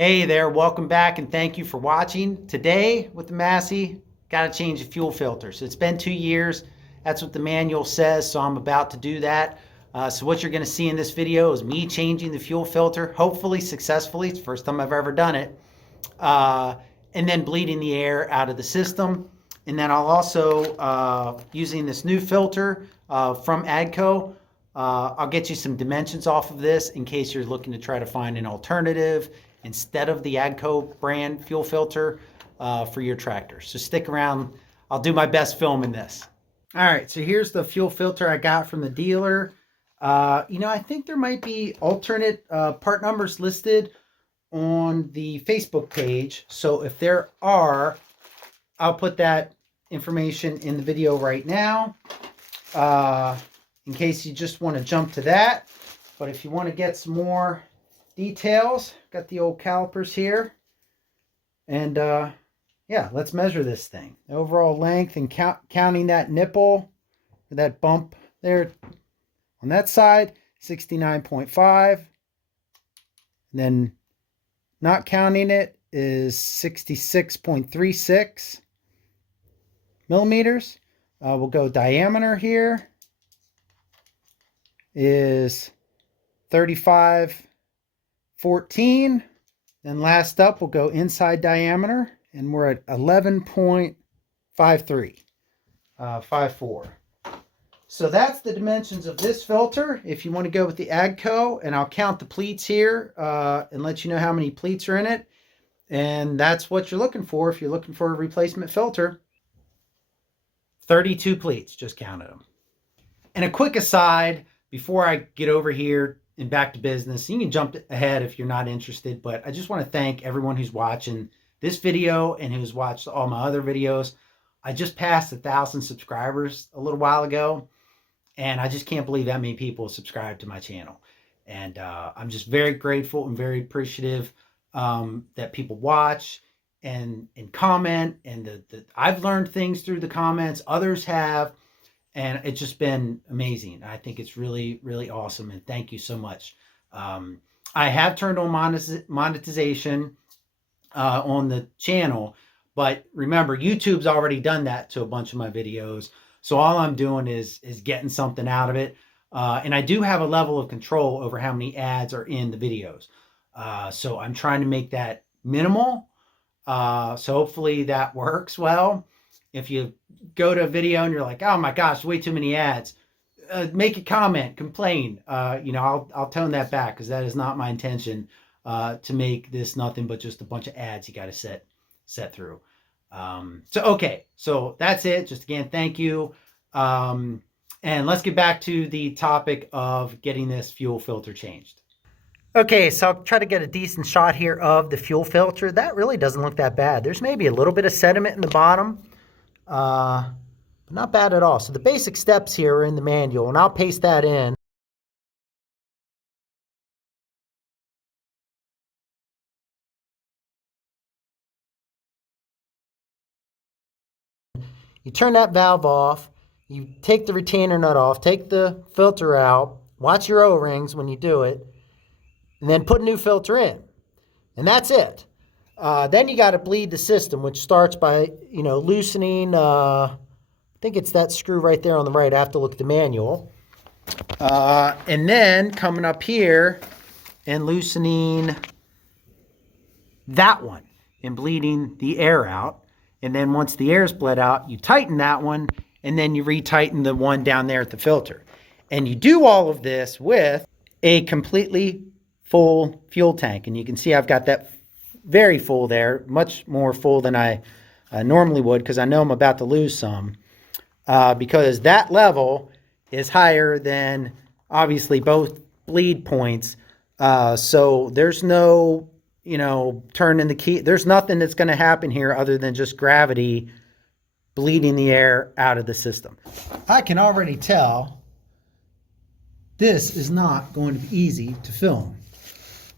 Hey there, welcome back and thank you for watching. Today with the Massey, got to change the fuel filters. It's been 2 years. That's what the manual says, so I'm about to do that. So what you're going to see in this video is me changing the fuel filter, hopefully successfully. It's the first time I've ever done it. And then bleeding the air out of the system. And then I'll also, using this new filter from AGCO, I'll get you some dimensions off of this in case you're looking to try to find an alternative instead of the AGCO brand fuel filter for your tractor. So stick around. I'll do my best filming this. All right, so here's the fuel filter I got from the dealer. I think there might be alternate part numbers listed on the Facebook page. So if there are, I'll put that information in the video right now in case you just want to jump to that. But if you want to get some more details, got the old calipers here. And yeah, let's measure this thing. The overall length and counting that nipple, that bump there on that side, 69.5. And then not counting it is 66.36 millimeters. We'll go diameter here is 35.14. Then last up, we'll go inside diameter, and we're at 11.53, 54. So that's the dimensions of this filter. If you want to go with the AGCO, and I'll count the pleats here and let you know how many pleats are in it. And that's what you're looking for if you're looking for a replacement filter. 32 pleats, just counted them. And a quick aside, before I get over here and back to business, you can jump ahead if you're not interested, but I just want to thank everyone who's watching this video and who's watched all my other videos. I just passed 1,000 subscribers a little while ago, and I just can't believe that many people subscribe to my channel. And I'm just very grateful and very appreciative that people watch and comment, and I've learned things through the comments, others have, and it's just been amazing. I think it's really, really awesome, and thank you so much. I have turned on monetization on the channel, but remember, YouTube's already done that to a bunch of my videos. So all I'm doing is getting something out of it. And I do have a level of control over how many ads are in the videos. So I'm trying to make that minimal. So hopefully that works well. If you go to a video and you're like, oh my gosh, way too many ads, make a comment, complain. I'll tone that back, because that is not my intention to make this nothing but just a bunch of ads you got to set through. Okay, so that's it. Just again, thank you. And let's get back to the topic of getting this fuel filter changed. Okay, so I'll try to get a decent shot here of the fuel filter. That really doesn't look that bad. There's maybe a little bit of sediment in the bottom, but not bad at all. So the basic steps here are in the manual, and I'll paste that in. You turn that valve off, you take the retainer nut off, take the filter out, watch your O-rings when you do it, and then put a new filter in. And that's it. Then you got to bleed the system, which starts by, loosening, I think it's that screw right there on the right. I have to look at the manual. And then coming up here and loosening that one and bleeding the air out. And then once the air's bled out, you tighten that one, and then you retighten the one down there at the filter. And you do all of this with a completely full fuel tank. And you can see I've got that very full there, much more full than I normally would, because I know I'm about to lose some. Because that level is higher than, obviously, both bleed points. So there's no turning the key. There's nothing that's going to happen here other than just gravity bleeding the air out of the system. I can already tell this is not going to be easy to film.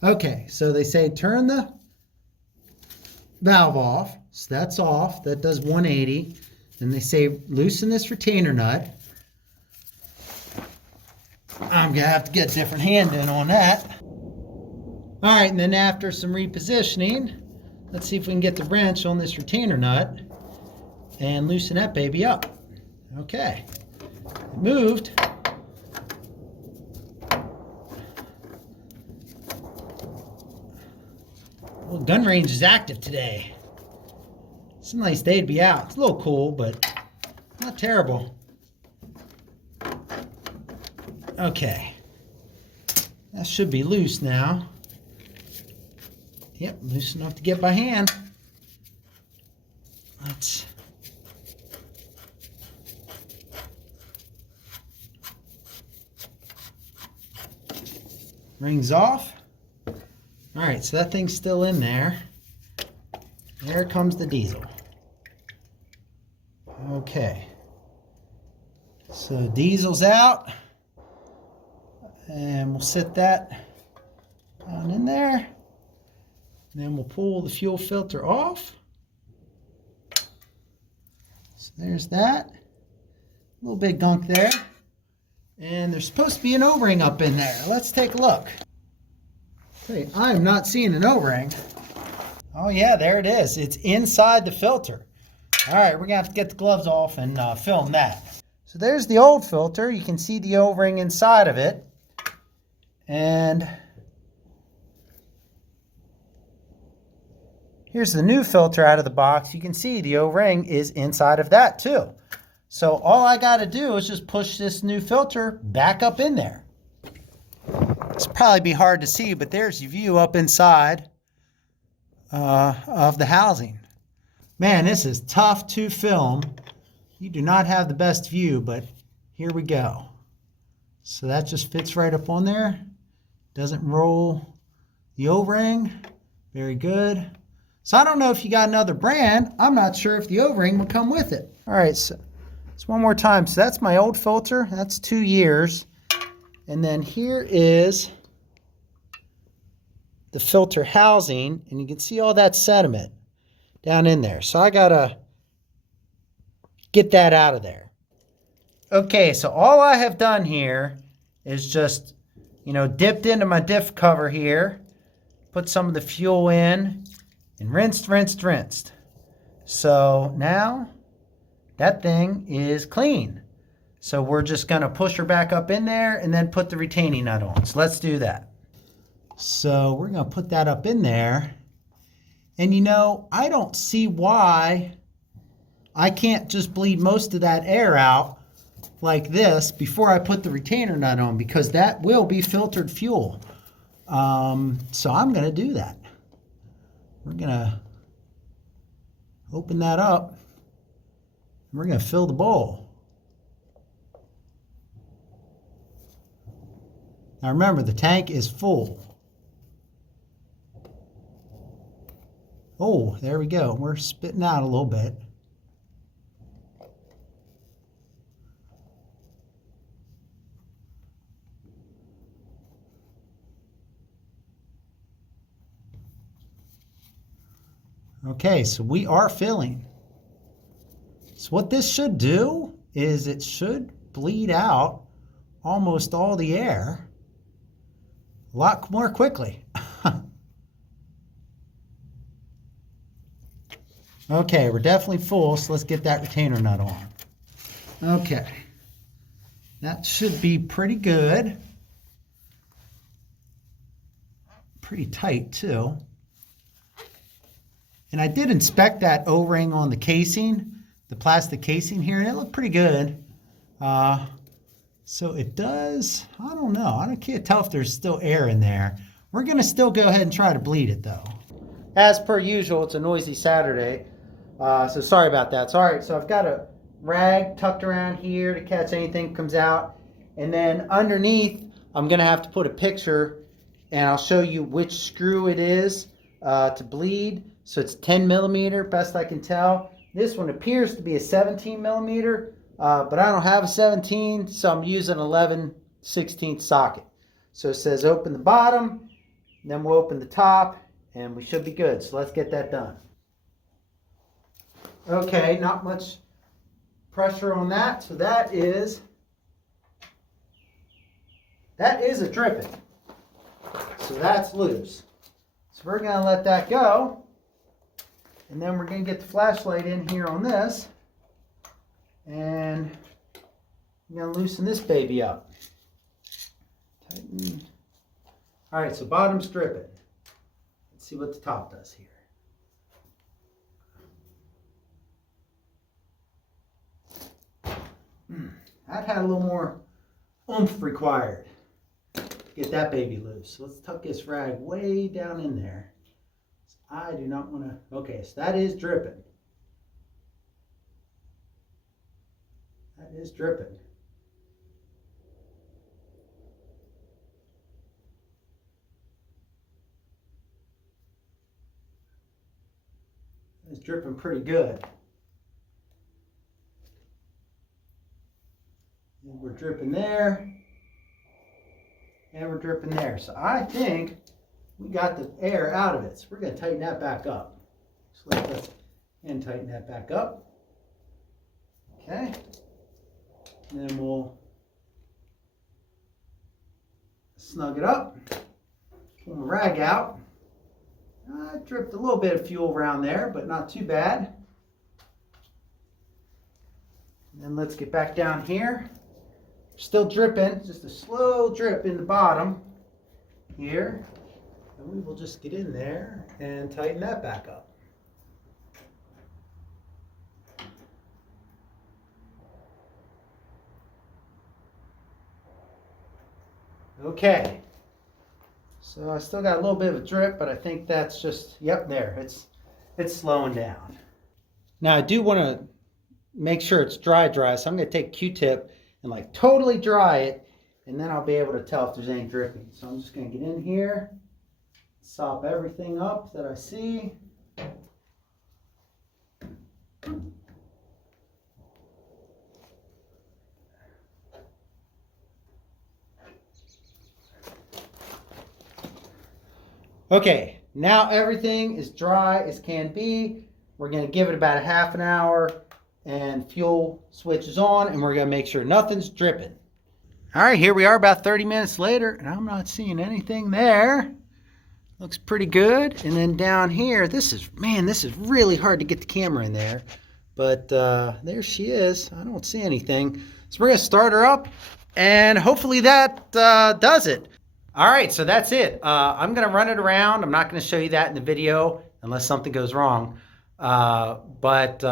Okay, so they say turn the valve off. So that's off. That does 180. Then they say loosen this retainer nut. I'm going to have to get a different hand in on that. All right, and then after some repositioning, let's see if we can get the wrench on this retainer nut and loosen that baby up. Okay, it moved. Well, gun range is active today. It's a nice day to be out. It's a little cool, but not terrible. Okay, that should be loose now. Yep, loose enough to get by hand. Let's rings off. All right, so that thing's still in there. There comes the diesel. Okay, so diesel's out, and we'll set that down in there. And then we'll pull the fuel filter off. So there's that. A little bit gunk there. And there's supposed to be an O-ring up in there. Let's take a look. Hey, I'm not seeing an O-ring. Oh yeah, there it is. It's inside the filter. All right, we're gonna have to get the gloves off and film that. So there's the old filter. You can see the O-ring inside of it. And here's the new filter out of the box. You can see the O-ring is inside of that too. So all I got to do is just push this new filter back up in there. It's probably be hard to see, but there's your view up inside of the housing. Man, this is tough to film. You do not have the best view, but here we go. So that just fits right up on there. Doesn't roll the O-ring. Very good. So I don't know if you got another brand. I'm not sure if the O-ring will come with it. All right, so it's one more time. So that's my old filter. That's 2 years. And then here is the filter housing, and you can see all that sediment down in there. So I gotta get that out of there. Okay, so all I have done here is just, dipped into my diff cover here, put some of the fuel in, and rinsed. So now that thing is clean. So we're just gonna push her back up in there and then put the retaining nut on. So let's do that. So we're gonna put that up in there. And I don't see why I can't just bleed most of that air out like this before I put the retainer nut on, because that will be filtered fuel. So I'm gonna do that. We're gonna open that up. We're gonna fill the bowl. Now remember, the tank is full. Oh, there we go. We're spitting out a little bit. Okay, so we are filling. So what this should do is it should bleed out almost all the air a lot more quickly. Okay, we're definitely full, so let's get that retainer nut on. Okay, that should be pretty good. Pretty tight too. And I did inspect that O-ring on the casing, the plastic casing here, and it looked pretty good. So it does, I don't know. I can't tell if there's still air in there. We're going to still go ahead and try to bleed it though. As per usual, it's a noisy Saturday. So sorry about that. So, all right, so I've got a rag tucked around here to catch anything that comes out. And then underneath, I'm going to have to put a picture, and I'll show you which screw it is to bleed. So it's 10 millimeter, best I can tell. This one appears to be a 17 millimeter, but I don't have a 17, so I'm using 11/16 socket. So it says open the bottom, then we'll open the top, and we should be good. So let's get that done. Okay, not much pressure on that, so that is a dripping. So that's loose. So we're going to let that go. And then we're going to get the flashlight in here on this. And I'm going to loosen this baby up. Tighten. All right, so bottom's dripping. Let's see what the top does here. That had a little more oomph required to get that baby loose. So let's tuck this rag way down in there. I do not want to. Okay, so that is dripping. That is dripping. It's dripping pretty good. And we're dripping there. And we're dripping there. So I think we got the air out of it. So we're going to tighten that back up. So let's tighten that back up. Okay. And then we'll snug it up. Pull the rag out. I dripped a little bit of fuel around there, but not too bad. And then let's get back down here. Still dripping, just a slow drip in the bottom here. And we will just get in there and tighten that back up. Okay. So I still got a little bit of a drip, but I think that's just, yep, there. It's slowing down. Now I do want to make sure it's dry, so I'm going to take a Q-tip and like totally dry it, and then I'll be able to tell if there's any dripping. So I'm just going to get in here, sop everything up that I see. Okay, now everything is dry as can be. We're going to give it about a half an hour and fuel switches on, and we're going to make sure nothing's dripping. All right, here we are about 30 minutes later, and I'm not seeing anything there. Looks pretty good. And then down here, this is really hard to get the camera in there. But there she is. I don't see anything. So we're going to start her up, and hopefully that does it. All right, so that's it. I'm going to run it around. I'm not going to show you that in the video unless something goes wrong. But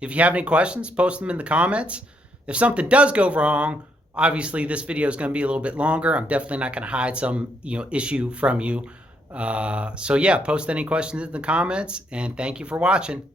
if you have any questions, post them in the comments. If something does go wrong, obviously this video is going to be a little bit longer. I'm definitely not going to hide some issue from you. So yeah, post any questions in the comments, and thank you for watching.